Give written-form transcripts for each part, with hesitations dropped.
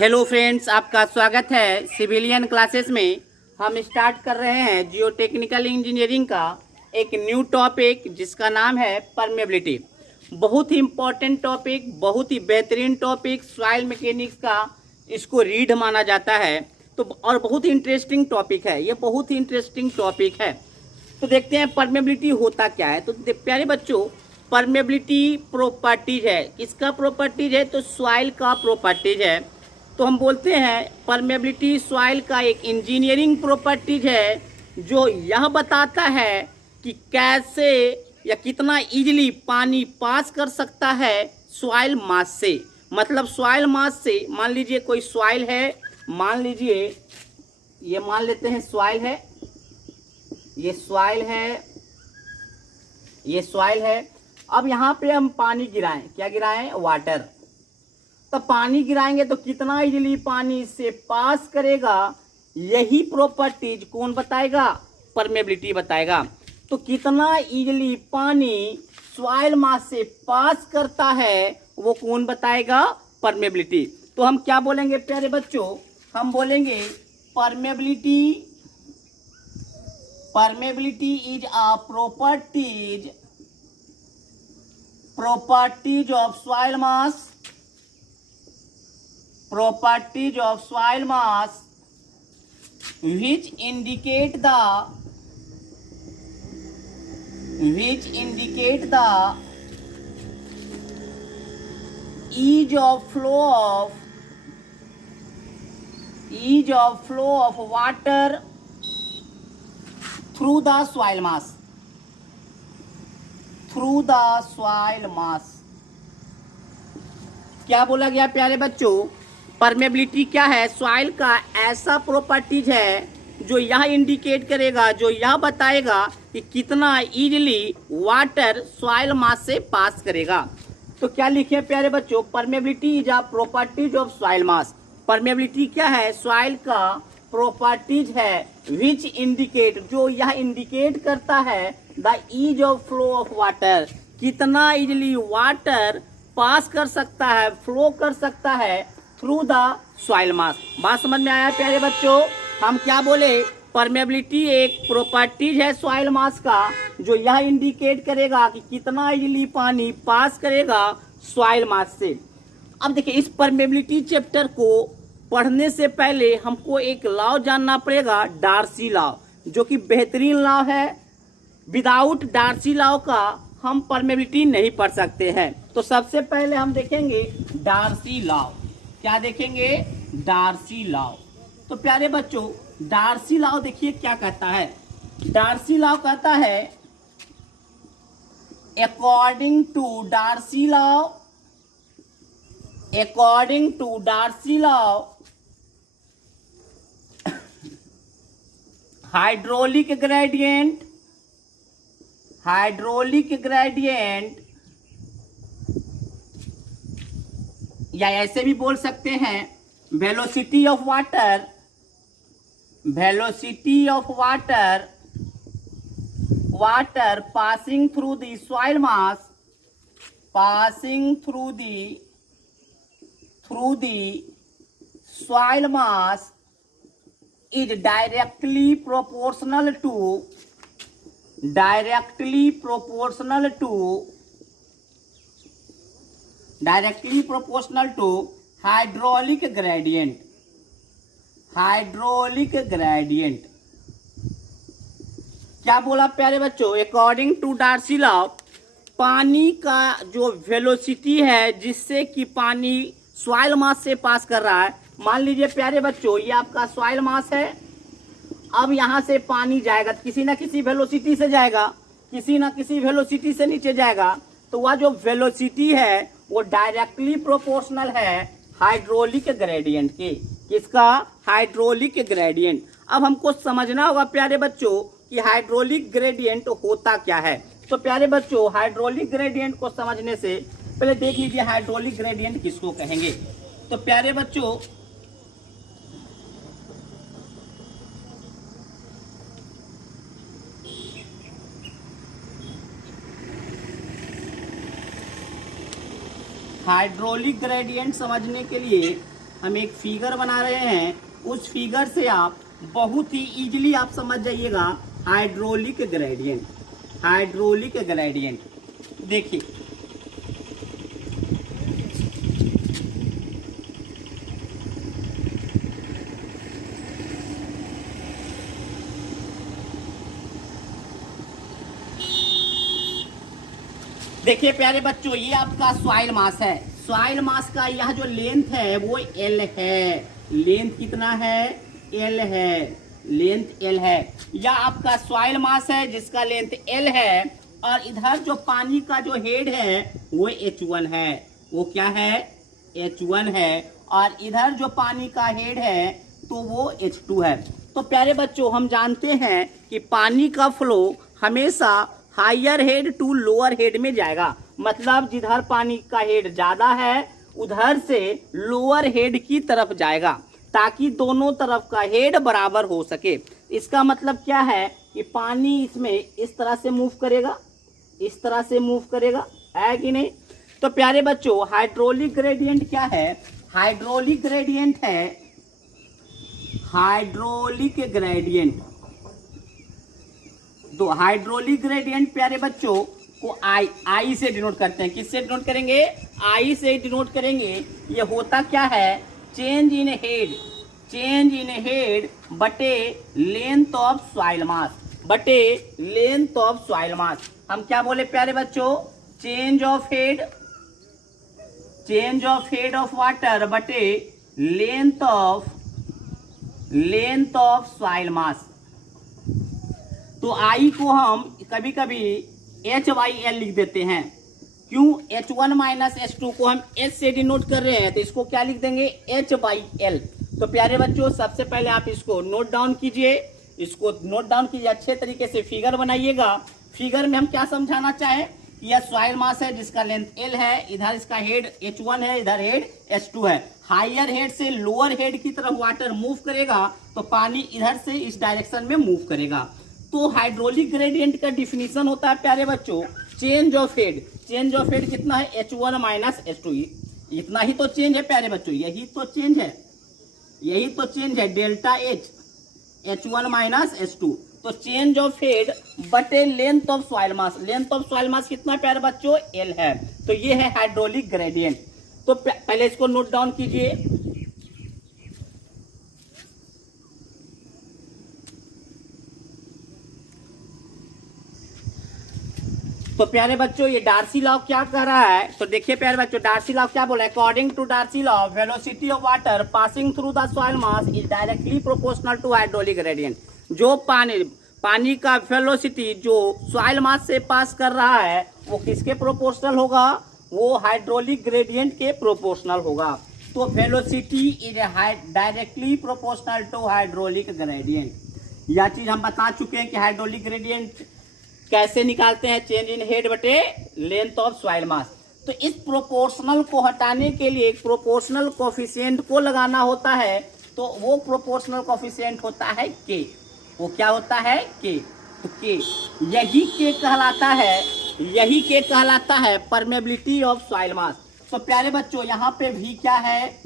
Hello friends, आपका स्वागत है सिविलियन क्लासेस में। हम स्टार्ट कर रहे हैं जियो टेक्निकल इंजीनियरिंग का एक न्यू टॉपिक जिसका नाम है परमेबिलिटी। बहुत ही इम्पोर्टेंट टॉपिक, बहुत ही बेहतरीन टॉपिक, सॉइल मैकेनिक्स का इसको रीढ़ माना जाता है। तो और बहुत ही इंटरेस्टिंग टॉपिक है, ये बहुत ही इंटरेस्टिंग टॉपिक है। तो देखते हैं परमेबिलिटी होता क्या है। तो प्यारे बच्चों, परमेबिलिटी प्रॉपर्टीज है। किसका प्रॉपर्टीज है? तो सॉइल का प्रॉपर्टीज है। तो हम बोलते हैं परमेबिलिटी सॉइल का एक इंजीनियरिंग प्रॉपर्टीज है जो यह बताता है कि कैसे या कितना इजीली पानी पास कर सकता है सॉइल मास से। मतलब सॉइल मास से, मान लीजिए कोई सॉइल है, मान लीजिए ये मान लेते हैं सॉइल है, ये सॉइल है, ये सॉइल है। अब यहाँ पे हम पानी गिराएं, क्या गिराएं? वाटर। तो पानी गिराएंगे तो कितना इजीली पानी से पास करेगा, यही प्रॉपर्टीज कौन बताएगा? परमेबिलिटी बताएगा। तो कितना इजीली पानी सॉइल मास से पास करता है वो कौन बताएगा? परमेबिलिटी। तो हम क्या बोलेंगे प्यारे बच्चों? हम बोलेंगे permeability is a properties of soil mass, properties of soil mass which indicate the ease of flow of water through the soil mass, क्या बोला गया प्यारे बच्चों? परमेबिलिटी क्या है? सॉइल का ऐसा प्रॉपर्टीज है जो यह इंडिकेट करेगा, जो यह बताएगा कि कितना इजीली वाटर सॉइल मास से पास करेगा। तो क्या लिखे प्यारे बच्चों? Permeability is a properties of soil mass. Permeability क्या है? सॉइल का प्रॉपर्टीज है विच इंडिकेट, जो यह इंडिकेट करता है the ease of flow of water, कितना इजीली वाटर पास कर सकता है, फ्लो कर सकता है थ्रू द सॉइल मास। बात समझ में आया प्यारे बच्चों? हम क्या बोले? परमेबिलिटी एक प्रॉपर्टीज है सॉइल मास का जो यह इंडिकेट करेगा कि कितना इजीली पानी पास करेगा सॉइल मास से। अब देखिए, इस परमेबिलिटी चैप्टर को पढ़ने से पहले हमको एक लॉ जानना पड़ेगा, डार्सी लॉ, जो कि बेहतरीन लॉ है। विदाउट डार्सी लॉ का हम परमेबिलिटी नहीं पढ़ सकते हैं। तो सबसे पहले हम देखेंगे डार्सी लॉ। क्या देखेंगे? Darcy law. तो प्यारे बच्चों, डार्सी लॉ देखिए क्या कहता है। डार्सी लॉ कहता है according to Darcy law hydraulic gradient या ऐसे भी बोल सकते हैं velocity of water passing through the soil mass is directly proportional to hydraulic gradient। क्या बोला प्यारे बच्चों? अकॉर्डिंग टू डार्सी लॉ, पानी का जो वेलोसिटी है जिससे कि पानी सॉइल मास से पास कर रहा है। मान लीजिए प्यारे बच्चों, ये आपका सॉइल मास है। अब यहाँ से पानी जाएगा तो किसी ना किसी वेलोसिटी से जाएगा, किसी ना किसी वेलोसिटी से नीचे जाएगा। तो वह जो वेलोसिटी है वो डायरेक्टली प्रोपोर्शनल है हाइड्रोलिक ग्रेडियंट के। किसका? Hydraulic gradient. अब हमको समझना होगा प्यारे बच्चों कि हाइड्रोलिक ग्रेडियंट होता क्या है। तो प्यारे बच्चों, हाइड्रोलिक ग्रेडियंट को समझने से पहले देख लीजिए हाइड्रोलिक ग्रेडियंट किसको कहेंगे। तो प्यारे बच्चों, हाइड्रोलिक ग्रेडियंट समझने के लिए हम एक फिगर बना रहे हैं, उस फिगर से आप बहुत ही इजीली आप समझ जाइएगा हाइड्रोलिक ग्रेडियंट। हाइड्रोलिक ग्रेडियंट देखिए, देखिए प्यारे बच्चों, ये आपका सॉइल मास है। सॉइल मास का यह जो लेंथ है वो एल है। लेंथ कितना है? एल है। लेंथ एल है। यह आपका सॉइल मास है जिसका लेंथ एल है, और इधर जो पानी का जो हेड है वो H1 है। वो क्या है? H1 है। और इधर जो पानी का हेड है तो वो H2 है। तो प्यारे बच्चों, हम जानते हैं कि पानी का फ्लो हमेशा higher head to lower head में जाएगा। मतलब जिधर पानी का हेड ज्यादा है उधर से लोअर हेड की तरफ जाएगा, ताकि दोनों तरफ का हेड बराबर हो सके। इसका मतलब क्या है कि पानी इसमें इस तरह से मूव करेगा, इस तरह से मूव करेगा, है कि नहीं? तो प्यारे बच्चों, हाइड्रोलिक ग्रेडियंट क्या है? हाइड्रोलिक ग्रेडियंट है, हाइड्रोलिक ग्रेडियंट। तो हाइड्रोलिक ग्रेडियंट प्यारे बच्चों को आई से डिनोट करते हैं। किससे डिनोट करेंगे? आई से डिनोट करेंगे। ये होता क्या है? Change in head, change in head बटे लेंथ ऑफ सॉइल मास, बटे लेंथ ऑफ सॉइल मास। हम क्या बोले प्यारे बच्चों? Change of head, change of head of water बटे लेंथ ऑफ सॉइल मास। तो आई को हम कभी कभी H/L लिख देते हैं। क्यों? H1 माइनस H2 को हम H से डिनोट कर रहे हैं, तो इसको क्या लिख देंगे? H/L। तो प्यारे बच्चों, सबसे पहले आप इसको नोट डाउन कीजिए, इसको नोट डाउन कीजिए, अच्छे तरीके से फिगर बनाइएगा। फिगर में हम क्या समझाना चाहें? यह सॉइल मास है जिसका लेंथ L है, इधर इसका हेड H1 है, इधर हेड H2 है। हायर हेड से लोअर हेड की तरफ वाटर मूव करेगा तो पानी इधर से इस डायरेक्शन में मूव करेगा। तो हाइड्रोलिक ग्रेडियंट का डिफिनीशन होता है प्यारे बच्चों, change of head. Change of head कितना है? H1 minus H2। इतना ही तो चेंज है प्यारे बच्चों, यही तो चेंज है, यही तो चेंज है, delta H, H1 minus H2। तो चेंज ऑफ हेड बटे length of soil mass. Length of soil मास कितना है प्यारे बच्चों? L है। तो ये है हाइड्रोलिक ग्रेडियंट। तो पहले इसको नोट डाउन कीजिए। तो प्यारे बच्चों, ये डार्सी लॉ क्या कह रहा है? तो देखिए प्यारे बच्चों, डार्सी लॉ क्या बोला है? According to Darcy law, velocity of water passing through the soil mass is directly proportional to hydraulic gradient. जो पानी का वेलोसिटी जो सॉइल मास से पास कर रहा है वो किसके प्रोपोर्शनल होगा? वो हाइड्रोलिक ग्रेडियंट के प्रोपोर्शनल होगा। तो velocity is directly proportional to hydraulic gradient. यह चीज हम बता चुके हैं कि हाइड्रोलिक ग्रेडियंट कैसे निकालते हैं? चेंज इन हेड बटे लेंथ ऑफ सॉइल मास। तो इस प्रोपोर्शनल को हटाने के लिए एक प्रोपोर्शनल कोफिशिएंट को लगाना होता है। तो वो प्रोपोर्शनल कोफिशिएंट होता है के। वो क्या होता है? के। तो के, यही के कहलाता है, यही के कहलाता है परमेबिलिटी ऑफ सॉइल मास। तो प्यारे बच्चों, यहाँ पे भी क्या है?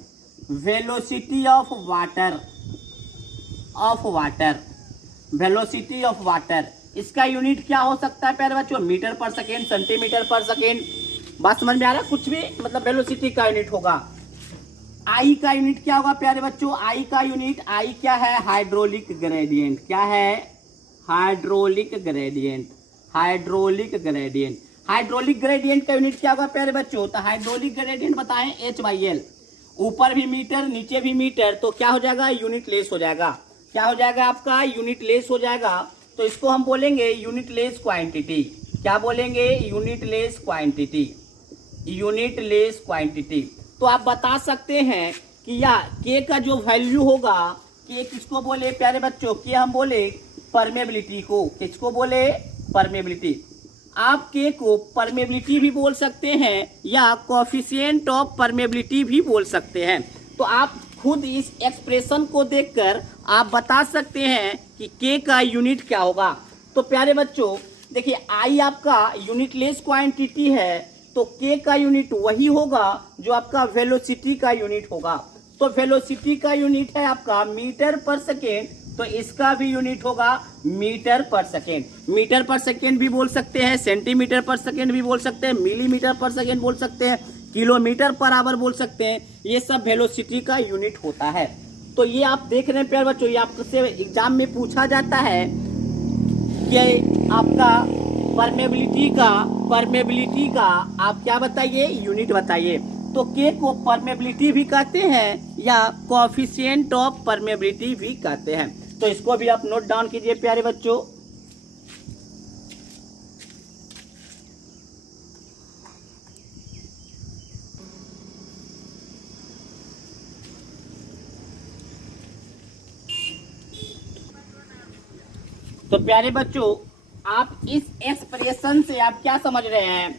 Velocity of water, of water, velocity of water. इसका यूनिट क्या हो सकता है प्यारे बच्चों? मीटर पर सेकेंड, सेंटीमीटर पर सेकेंड। बात समझ में आ रहा है? कुछ भी मतलब वेलोसिटी का यूनिट होगा। आई का यूनिट क्या होगा प्यारे बच्चों? आई का यूनिट, आई क्या है? Hydraulic gradient. क्या है? Hydraulic gradient, hydraulic gradient. Hydraulic gradient का यूनिट क्या होगा प्यारे बच्चों? तो हाइड्रोलिक ग्रेडियंट बताएं H/L। ऊपर भी मीटर, नीचे भी मीटर, तो क्या हो जाएगा? यूनिट लेस हो जाएगा। क्या हो जाएगा आपका? यूनिट लेस हो जाएगा। तो इसको हम बोलेंगे यूनिट लेस क्वांटिटी। क्या बोलेंगे? Unit less quantity, unit less quantity. तो आप बता सकते हैं कि या के का जो वैल्यू होगा, के किसको बोले प्यारे बच्चों? के हम बोले परमेबिलिटी को। किसको बोले? परमेबिलिटी। आप के को परमेबिलिटी भी बोल सकते हैं या कोफिशिएंट ऑफ परमेबिलिटी भी बोल सकते हैं। तो आप खुद इस एक्सप्रेशन को देखकर आप बता सकते हैं कि के का यूनिट क्या होगा। तो प्यारे बच्चों देखिए, आई आपका यूनिट लेस क्वांटिटी है, तो के का यूनिट वही होगा जो आपका वेलोसिटी का यूनिट होगा। तो वेलोसिटी का यूनिट है आपका मीटर पर सेकेंड, तो इसका भी यूनिट होगा मीटर पर सेकेंड। मीटर पर सेकेंड भी बोल सकते हैं, सेंटीमीटर पर सेकेंड भी बोल सकते हैं, मिलीमीटर पर सेकेंड बोल सकते हैं, किलोमीटर पर आवर बोल सकते हैं। ये सब वेलोसिटी का यूनिट होता है। तो ये आप देख रहे हैं प्यारे बच्चों, ये आपसे एग्जाम में पूछा जाता है कि आपका परमेबिलिटी का आप क्या बताइए, यूनिट बताइए। तो के को परमेबिलिटी भी कहते हैं या कोएफिशिएंट ऑफ परमेबिलिटी भी कहते हैं। तो इसको भी आप नोट डाउन कीजिए प्यारे बच्चों। तो प्यारे बच्चों, आप इस एक्सप्रेशन से आप क्या समझ रहे हैं?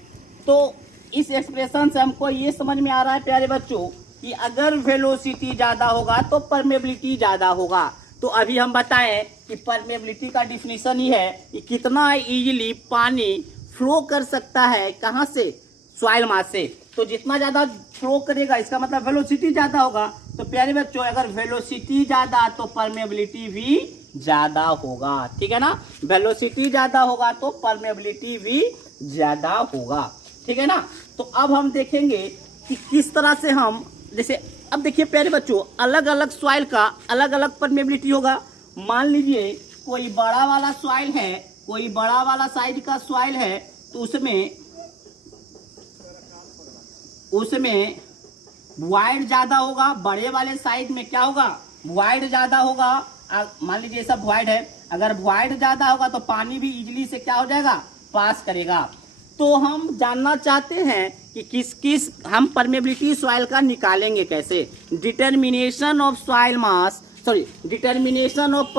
तो इस एक्सप्रेशन से हमको ये समझ में आ रहा है प्यारे बच्चों कि अगर वेलोसिटी ज्यादा होगा तो परमेबिलिटी ज्यादा होगा। तो अभी हम बताएं कि परमेबिलिटी का डिफिनीशन ही है कि कितना इजीली पानी फ्लो कर सकता है, कहां से, सॉइल मास से। तो जितना ज्यादा फ्लो करेगा इसका मतलब वेलोसिटी ज्यादा होगा। तो प्यारे बच्चों, अगर वेलोसिटी ज्यादा तो परमेबिलिटी भी ज्यादा होगा, ठीक है ना। वेलोसिटी ज्यादा होगा तो परमेबिलिटी भी ज्यादा होगा, ठीक है ना। तो अब हम देखेंगे कि किस तरह से हम, जैसे अब देखिए प्यारे बच्चों, अलग अलग सॉइल का अलग अलग परमेबिलिटी होगा। मान लीजिए कोई बड़ा वाला सॉइल है, कोई बड़ा वाला साइज का सॉइल है, तो उसमें वाइड ज्यादा होगा। बड़े वाले साइज में क्या होगा, वाइड ज्यादा होगा। मान लीजिए सब वाइड है, अगर वाइड ज्यादा होगा तो पानी भी इजीली से क्या हो जाएगा, पास करेगा। तो हम जानना चाहते हैं कि किस किस हम परमेबिलिटी सॉइल का निकालेंगे कैसे। Determination of soil mass, sorry determination of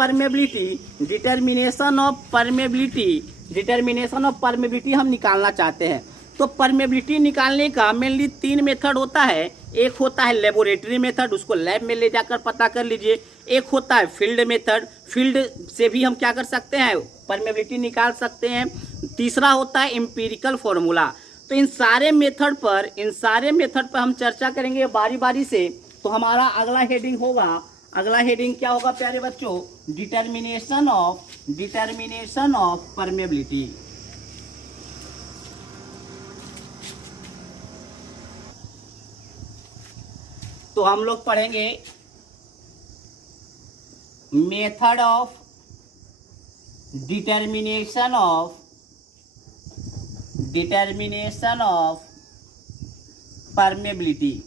permeability हम निकालना चाहते हैं। तो परमेबिलिटी निकालने का मेनली 3 मेथड होता है। एक होता है लेबोरेटरी मेथड, उसको लैब में ले जाकर पता कर लीजिए। एक होता है फील्ड मेथड, फील्ड से भी हम क्या कर सकते हैं, परमेबिलिटी निकाल सकते हैं। तीसरा होता है एम्पिरिकल फॉर्मूला। तो इन सारे मेथड पर हम चर्चा करेंगे बारी बारी से। तो हमारा अगला हेडिंग क्या होगा प्यारे बच्चों, डिटर्मिनेशन ऑफ परमेबिलिटी। तो हम लोग पढ़ेंगे method of determination of permeability.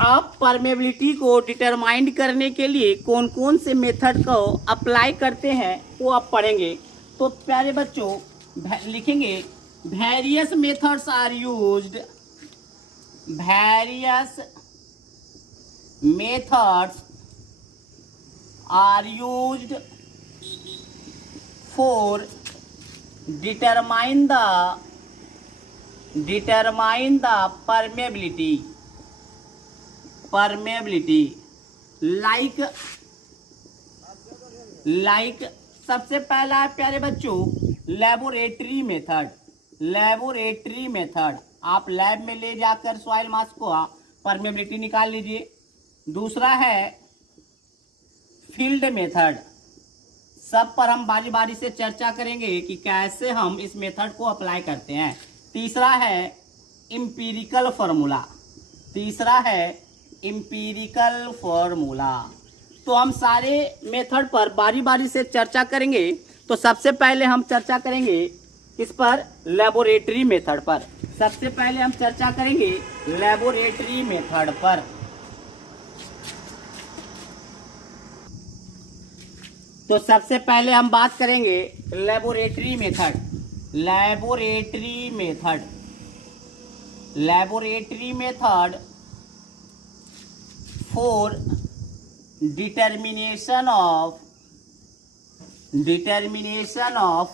आप परमेबिलिटी को डिटरमाइन करने के लिए कौन कौन से मेथड को अप्लाई करते हैं वो आप पढ़ेंगे। तो प्यारे बच्चों लिखेंगे various methods are used for determine the permeability like सबसे पहला है प्यारे बच्चों लेबोरेटरी मेथड। आप लैब में ले जाकर सॉइल मास को परमेबिलिटी निकाल लीजिए। दूसरा है फील्ड मेथड, सब पर हम बारी बारी से चर्चा करेंगे कि कैसे हम इस मेथड को अप्लाई करते हैं। तीसरा है एम्पिरिकल फॉर्मूला। तो हम सारे मेथड पर बारी बारी से चर्चा करेंगे। तो सबसे पहले हम चर्चा करेंगे इस पर, लेबोरेटरी मेथड पर। सबसे पहले हम चर्चा करेंगे लेबोरेटरी मेथड पर। तो सबसे पहले हम बात करेंगे laboratory method for determination of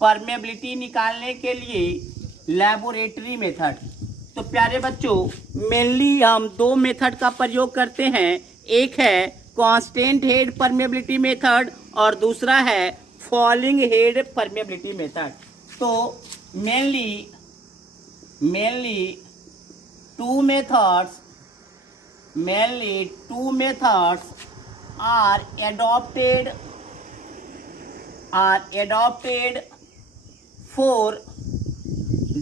permeability निकालने के लिए लेबोरेटरी मेथड। तो प्यारे बच्चों मेनली हम 2 मेथड का प्रयोग करते हैं। एक है कांस्टेंट हेड परमेबिलिटी मेथड और दूसरा है फॉलिंग हेड परमेबिलिटी मेथड। तो mainly two methods are adopted for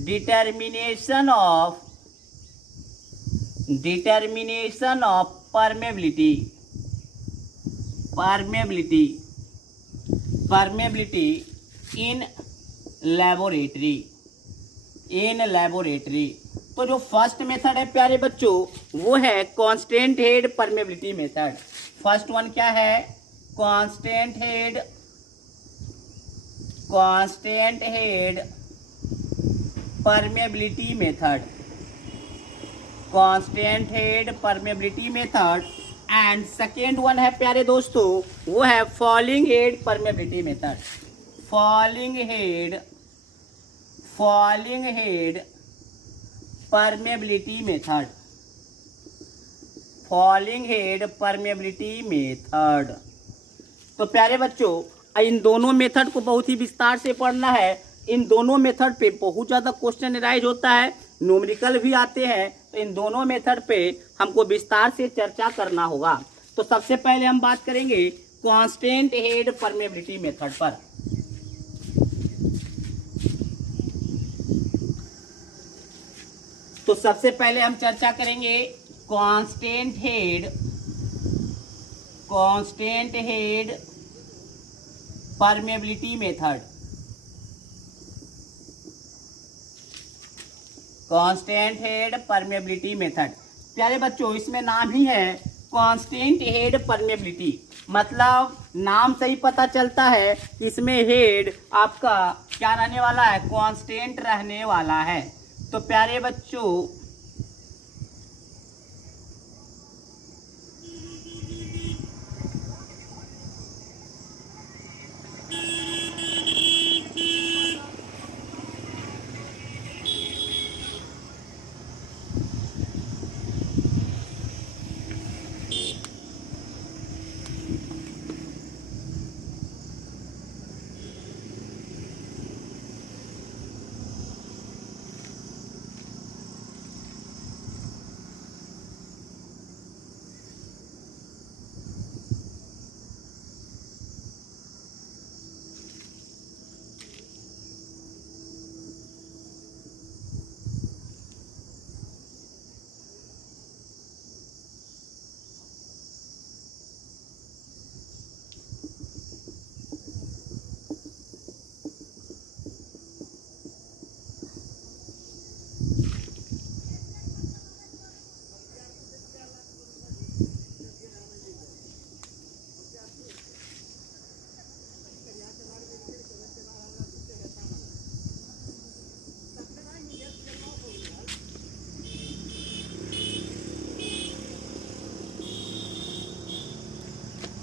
determination of permeability in laboratory। तो जो फर्स्ट मेथड है प्यारे बच्चों वो है constant head permeability method. First one क्या है? Constant head permeability method. And second one है प्यारे दोस्तों वो है falling head permeability method. Falling head permeability method. तो प्यारे बच्चों इन दोनों मेथड को बहुत ही विस्तार से पढ़ना है। इन दोनों मेथड पे बहुत ज़्यादा क्वेश्चन राइज होता है, न्यूमेरिकल भी आते हैं। तो इन दोनों मेथड पे हमको विस्तार से चर्चा करना होगा। तो सबसे पहले हम बात करेंगे कांस्टेंट हेड परमेबिलिटी मेथड पर। तो सबसे पहले हम चर्चा करेंगे constant head permeability method. Constant head permeability method प्यारे बच्चों इसमें नाम ही है कांस्टेंट हेड परमेबिलिटी, मतलब नाम से ही पता चलता है इसमें हेड आपका क्या रहने वाला है? कांस्टेंट रहने वाला है। तो प्यारे बच्चों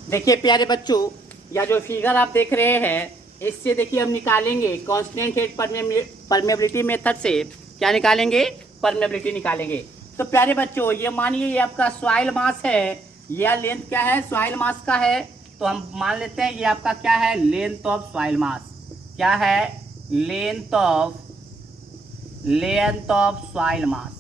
देखिए प्यारे बच्चों या जो फिगर आप देख रहे हैं इससे देखिए हम निकालेंगे कांस्टेंट हेड परमेबिलिटी मेथड से क्या निकालेंगे? परमेबिलिटी निकालेंगे। तो प्यारे बच्चों ये मानिए ये आपका सॉइल मास है, यह लेंथ क्या है? सॉइल मास का है। तो हम मान लेते हैं ये आपका क्या है? लेंथ ऑफ सॉइल मास। क्या है? लेंथ ऑफ सॉइल मास।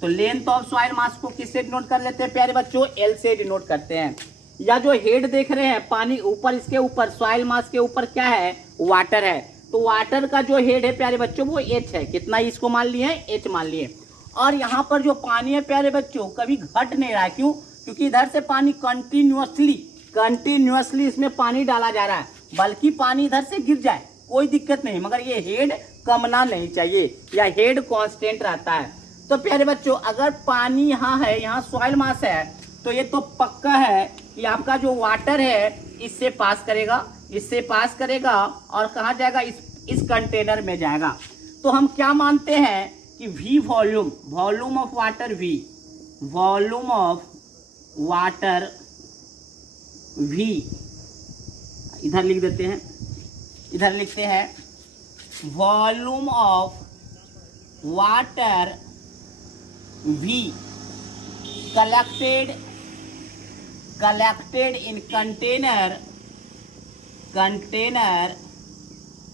तो लेंथ ऑफ सॉइल मास को किससे डिनोट कर लेते हैं प्यारे बच्चों? एल से डिनोट करते हैं। या जो हेड देख रहे हैं पानी ऊपर, इसके ऊपर सॉइल मास के ऊपर क्या है? वाटर है। तो वाटर का जो हेड है प्यारे बच्चों वो एच है। कितना इसको मान लिए? एच मान लिए। और यहाँ पर जो पानी है प्यारे बच्चों कभी घट नहीं रहा है। क्यों? क्योंकि इधर से पानी कंटिन्यूअसली इसमें पानी डाला जा रहा है, बल्कि पानी इधर से गिर जाए कोई दिक्कत नहीं, मगर ये हेड कमना नहीं चाहिए या हेड कांस्टेंट रहता है। तो प्यारे बच्चों अगर पानी यहाँ है, यहाँ सॉइल मास है, तो ये तो पक्का है कि आपका जो वाटर है इससे पास करेगा और कहाँ जाएगा? इस कंटेनर में जाएगा। तो हम क्या मानते हैं कि V volume of water V इधर लिख देते हैं, इधर लिखते हैं volume of water V collected in container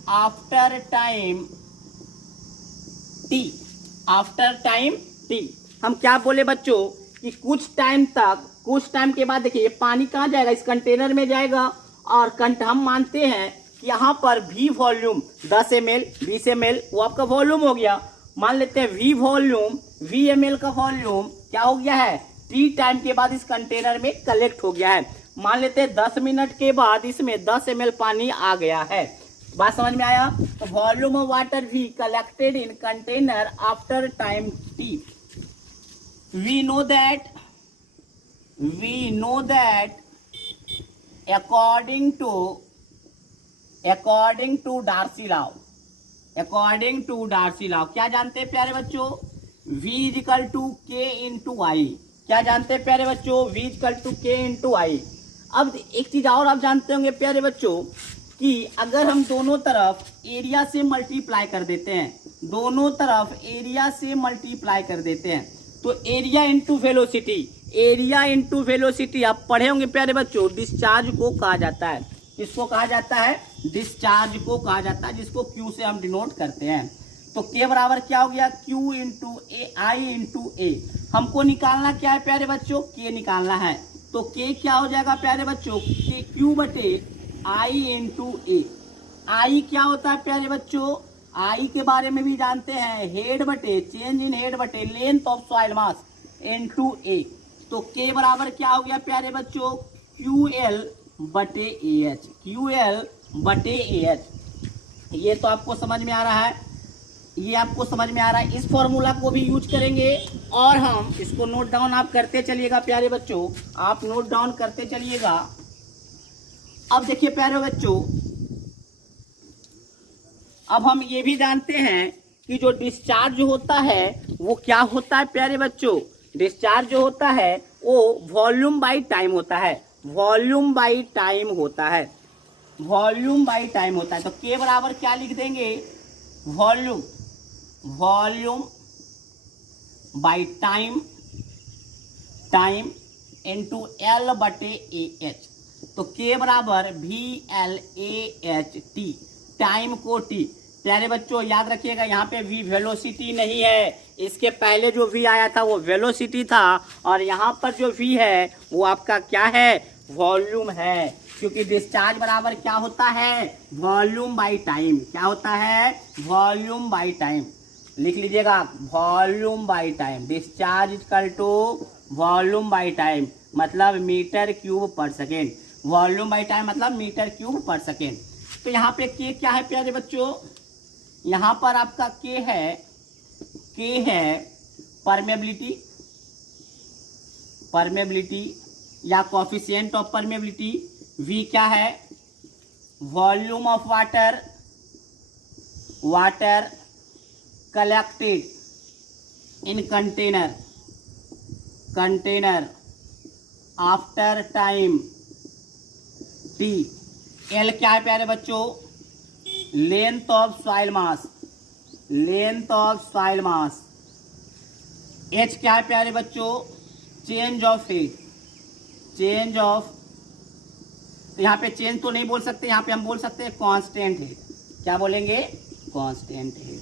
after time T, after time T. हम क्या बोले बच्चों कि कुछ टाइम के बाद देखिए ये पानी कहाँ जाएगा, इस कंटेनर में जाएगा, और हम मानते हैं कि यहाँ पर V वॉल्यूम 10 ml 20 ml वो आपका वॉल्यूम हो गया। मान लेते हैं V वॉल्यूम V ml का वॉल्यूम क्या हो गया है, T टाइम के बाद इस कंटेनर में कलेक्ट हो गया है। मान लेते हैं 10 मिनट के बाद इसमें 10 ml पानी आ गया है। बात समझ में आया? तो volume of water V collected in container after time T। We know that according to Darcy law, क्या जानते हैं प्यारे बच्चों, V equal to K into I. क्या जानते हैं प्यारे बच्चों, V equal to K into I. अब एक चीज और आप जानते होंगे प्यारे बच्चों कि अगर हम दोनों तरफ एरिया से मल्टीप्लाई कर देते हैं, दोनों तरफ एरिया से मल्टीप्लाई कर देते हैं, तो area into velocity, area into velocity आप पढ़े होंगे प्यारे बच्चों, डिस्चार्ज को कहा जाता है। किसको कहा जाता है? डिस्चार्ज को कहा जाता है, जिसको Q से हम डिनोट करते हैं। तो K बराबर क्या हो गया, Q इंटू ए, आई इंटू ए। हमको निकालना क्या है प्यारे बच्चों, K निकालना है। तो K क्या हो जाएगा प्यारे बच्चों, Q बटे आई इंटू ए। आई क्या होता है प्यारे बच्चों, आई के बारे में भी जानते हैं, हेड बटे चेंज इन हेड बटे length of soil mass into A. तो K बराबर क्या हो गया प्यारे बच्चों, QL बटे AH, QL बटे AH। ये तो आपको समझ में आ रहा है, ये आपको समझ में आ रहा है। इस फॉर्मूला को भी यूज करेंगे और हम इसको नोट डाउन आप करते चलिएगा प्यारे बच्चों, आप नोट डाउन करते चलिएगा। अब देखिए प्यारे बच्चों, अब हम ये भी जानते हैं कि जो डिस्चार्ज होता है वो क्या होता है प्यारे बच्चों, डिस्चार्ज जो होता है वो वॉल्यूम बाई टाइम होता है, वॉल्यूम बाई टाइम होता है, वॉल्यूम बाई टाइम होता है। तो K बराबर क्या लिख देंगे, volume, volume by time, time into L बटे AH। तो K बराबर VLAH, टाइम को T। प्यारे बच्चों याद रखिएगा, यहाँ पे V वेलोसिटी नहीं है, इसके पहले जो V आया था वो वेलोसिटी था, और यहाँ पर जो V है वो आपका क्या है, वॉल्यूम है। क्योंकि डिस्चार्ज बराबर क्या होता है, वॉल्यूम बाई टाइम। क्या होता है, वॉल्यूम बाई टाइम। लिख लीजिएगा, volume by time. Discharge equal to volume by time, मतलब metre cube per second. Volume by time मतलब मीटर क्यूब पर सेकेंड। तो यहाँ पे K क्या है प्यारे बच्चों, यहाँ पर आपका K है परमेबिलिटी, परमेबिलिटी या कोफिशिएंट ऑफ परमेबिलिटी। V क्या है, volume of water, water collected in container, container after time T। L क्या है प्यारे बच्चों, length of soil mass, length of soil mass. H क्या है प्यारे बच्चों, change of head, change of, तो यहाँ पे चेंज तो नहीं बोल सकते, यहाँ पे हम बोल सकते हैं कांस्टेंट हेड। क्या बोलेंगे, कांस्टेंट हेड।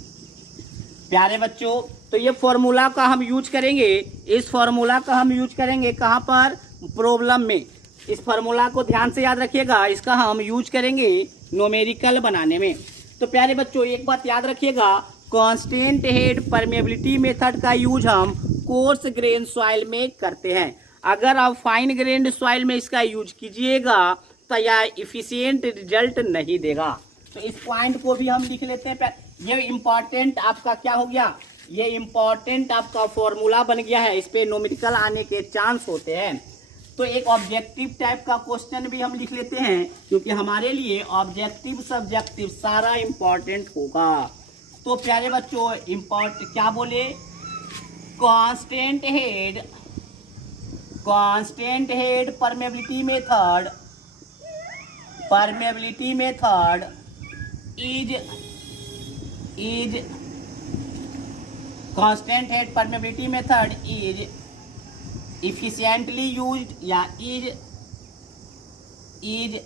प्यारे बच्चों तो ये फॉर्मूला का हम यूज करेंगे, इस फॉर्मूला का हम यूज करेंगे कहाँ पर, प्रॉब्लम में। इस फार्मूला को ध्यान से याद रखिएगा, इसका हम यूज करेंगे न्यूमेरिकल बनाने में। तो प्यारे बच्चों एक बात याद रखिएगा, कांस्टेंट हेड परमेबिलिटी मेथड का यूज हम कोर्स ग्रेन सॉइल में करते हैं। अगर आप फाइन ग्रेन्ड सॉइल में इसका यूज कीजिएगा तो यह इफिशिएंट रिजल्ट नहीं देगा। तो इस पॉइंट को भी हम लिख लेते हैं। ये इम्पॉर्टेंट आपका क्या हो गया, ये इम्पॉर्टेंट आपका फॉर्मूला बन गया है, इस पे न्यूमेरिकल आने के चांस होते हैं। तो एक ऑब्जेक्टिव टाइप का क्वेश्चन भी हम लिख लेते हैं, क्योंकि हमारे लिए ऑब्जेक्टिव सब्जेक्टिव सारा इंपॉर्टेंट होगा। तो प्यारे बच्चों क्या बोले, constant head permeability method, permeability method is constant head permeability method is efficiently used या is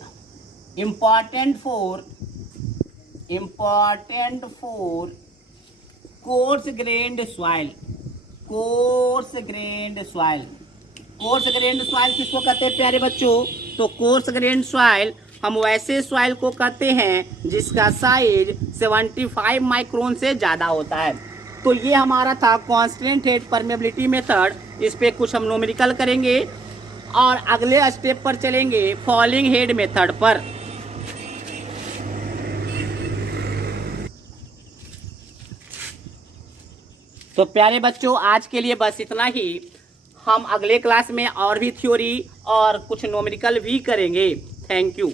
important for important for course grand soil. Course grand soil, course grand soil किसको कहते हैं प्यारे बच्चों? तो कोर्स ग्रेन्ड सॉइल हम वैसे soil को कहते हैं जिसका साइज 75 माइक्रोन से ज़्यादा होता है। तो ये हमारा था कांस्टेंट हेड परमेबिलिटी मेथड। इस पे कुछ हम न्यूमेरिकल करेंगे और अगले स्टेप पर चलेंगे फॉलिंग हेड मेथड पर। तो प्यारे बच्चों आज के लिए बस इतना ही। हम अगले क्लास में और भी थ्योरी और कुछ न्यूमेरिकल भी करेंगे। Thank you.